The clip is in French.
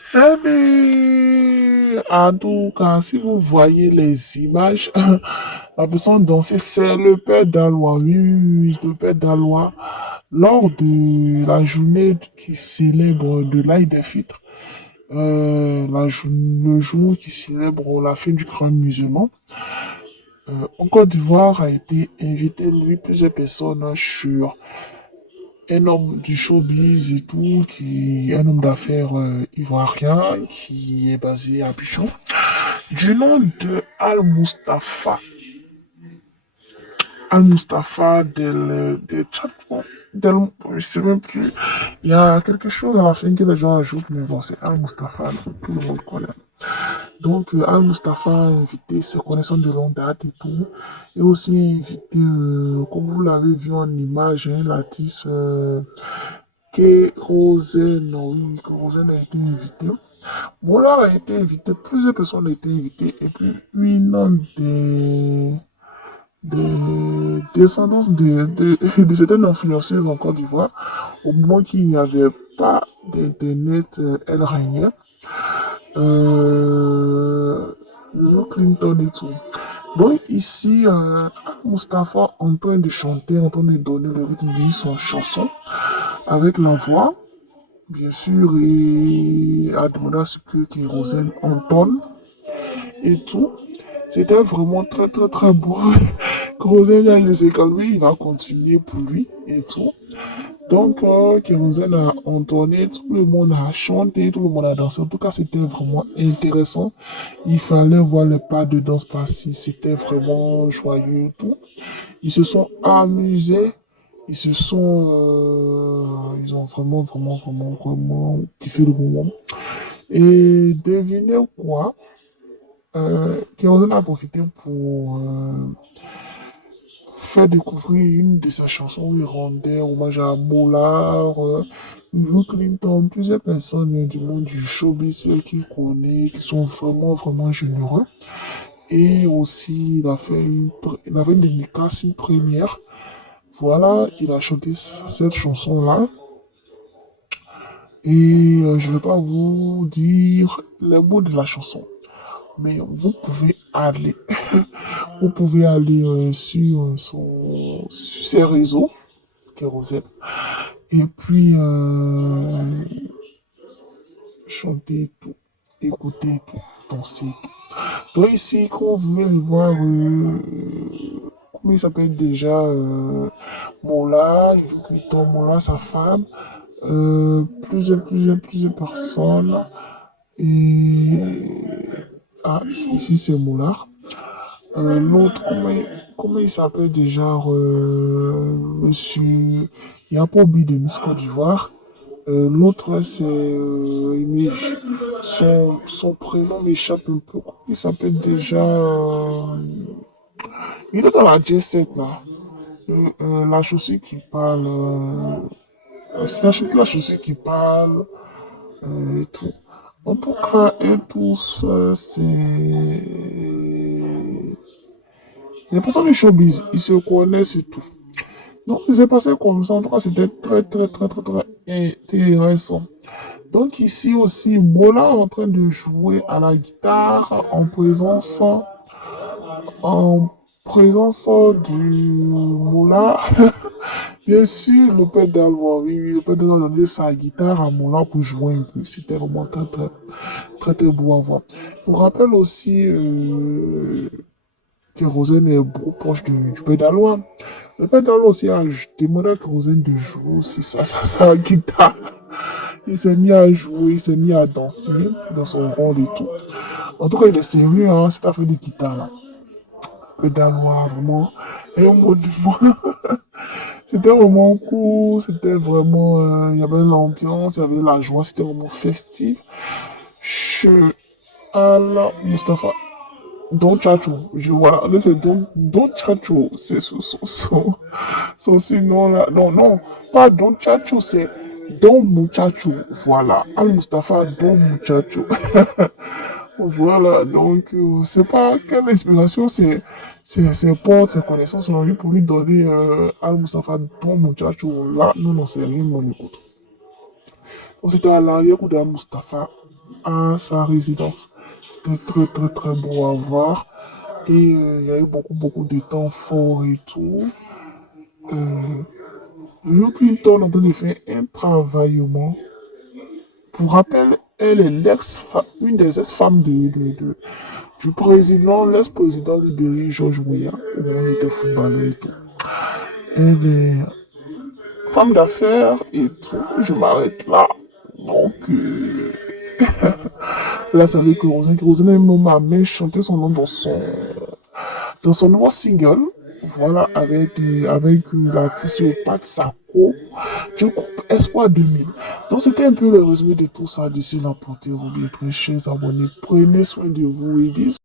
Salut! En tout cas, si vous voyez les images, la personne danser, c'est le père d'Alois. Oui, oui, oui, oui, le père d'Alois. Lors de la journée qui célèbre de l'Aïd el-Fitr, le jour qui célèbre la fin du Coran musulman, en Côte d'Ivoire a été invité, lui, plusieurs personnes sur un homme du showbiz et tout, un homme d'affaires ivoirien qui est basé à Abidjan, du nom de Al-Mustafa del Chatouan. Je sais même plus. Il y a quelque chose à la fin que les gens ajoutent, mais bon, c'est Al-Mustafa, tout le monde connaît. Donc, Al-Mustafa a invité ses connaissances de longue date et tout. Et aussi invité, comme vous l'avez vu en image, hein, l'artiste Kérosène. Oui, Kérosène a été invité. Mola a été invité, plusieurs personnes ont été invitées. Et puis, une des descendances de certaines influenceuses en Côte d'Ivoire, au moment qu'il n'y avait pas d'internet, elle régnait. Euh, Bill Clinton et tout. Donc ici, Mustafa en train de chanter, en train de donner le rythme de son chanson avec la voix, bien sûr, et à demander à ce que Kérosène entonne et tout. C'était vraiment très très très beau. Kérosène, il s'est calmé, il va continuer pour lui et tout. Donc, Kérosène a entonné, tout le monde a chanté, tout le monde a dansé. En tout cas, c'était vraiment intéressant. Il fallait voir les pas de danse passer. C'était vraiment joyeux et tout. Ils se sont amusés. Ils ont vraiment, vraiment, vraiment, vraiment kiffé le moment. Et devinez quoi? Kérosène a profité pour faire découvrir une de ses chansons où il rendait hommage à Mollard, Bill Clinton, plusieurs personnes du monde du showbiz qu'il connaît, qui sont vraiment, vraiment généreux. Et aussi, il a fait une dédicace, une première. Voilà, il a chanté cette chanson-là. Et je ne vais pas vous dire les mots de la chanson, mais vous pouvez aller sur ses réseaux, Kérosène, et puis chanter tout, écouter tout, danser tout. Donc ici, quand vous voulez voir, comment il s'appelle déjà, Mola, Victor Mola, sa femme, plusieurs personnes. Et ici c'est Mola. L'autre, comment il s'appelle déjà, monsieur, il n'y a pas oublié de Miss Côte d'Ivoire. L'autre, c'est, son prénom m'échappe un peu. Comment il s'appelle déjà, il est dans la J7 là. La chaussure qui parle, c'est la chaussure qui parle, et tout. En tout cas, et tous, c'est les personnes du showbiz, ils se connaissent et tout. Donc, il s'est passé comme ça. En tout cas, c'était très, très, très, très, très intéressant. Donc, ici aussi, Mola est en train de jouer à la guitare en présence du Mola. Bien sûr, le père d'Alwa, oui, oui, le père d'Alwa a donné sa guitare à Mola pour jouer un peu. C'était vraiment très, très, très, très beau à voir. Je vous rappelle aussi, que Rosen est beaucoup proche du père d'Alwa. Le père d'Alwa aussi a demandé à Rosen de jouer aussi sa guitare. Il s'est mis à jouer, il s'est mis à danser dans son rôle et tout. En tout cas, il est sérieux, hein, cette affaire de guitare là. Le père d'Alwa, vraiment, et au mot du mot. C'était vraiment cool, c'était vraiment, il y avait l'ambiance, il y avait la joie, c'était vraiment festif. Je, Allah Mustafa, Don Chacho, voilà, là c'est Don Chacho, c'est son surnom là. Non, non, pas Don Chacho, c'est Don Muchacho, voilà. Al Mustafa Don Muchacho. Voilà, donc, c'est pas quelle inspiration, ses potes, ses connaissances ont eu pour lui donner Al Mustafa Don Muchacho. Là, non, non, c'est rien, mon écoute. Donc, c'était à l'arrière-goût d'Al Mustafa. à sa résidence. C'était très, très, très beau à voir. Et il y a eu beaucoup, beaucoup de temps forts et tout. Euh, Bill Clinton est en train de faire un travaillement. Pour rappel, elle est une des ex-femmes du président, l'ex-président libéré George Weah, où il était footballeur et tout. Elle est femme d'affaires et tout. Je m'arrête là. Donc, là, c'est avec Rosen. Rosen a même chanté son nom dans son nouveau single. Voilà, avec l'artiste Pat Sako du groupe Espoir 2000. Donc, c'était un peu le résumé de tout ça. D'ici là, portez-vous bien, très chers abonnés. Prenez soin de vous et bisous.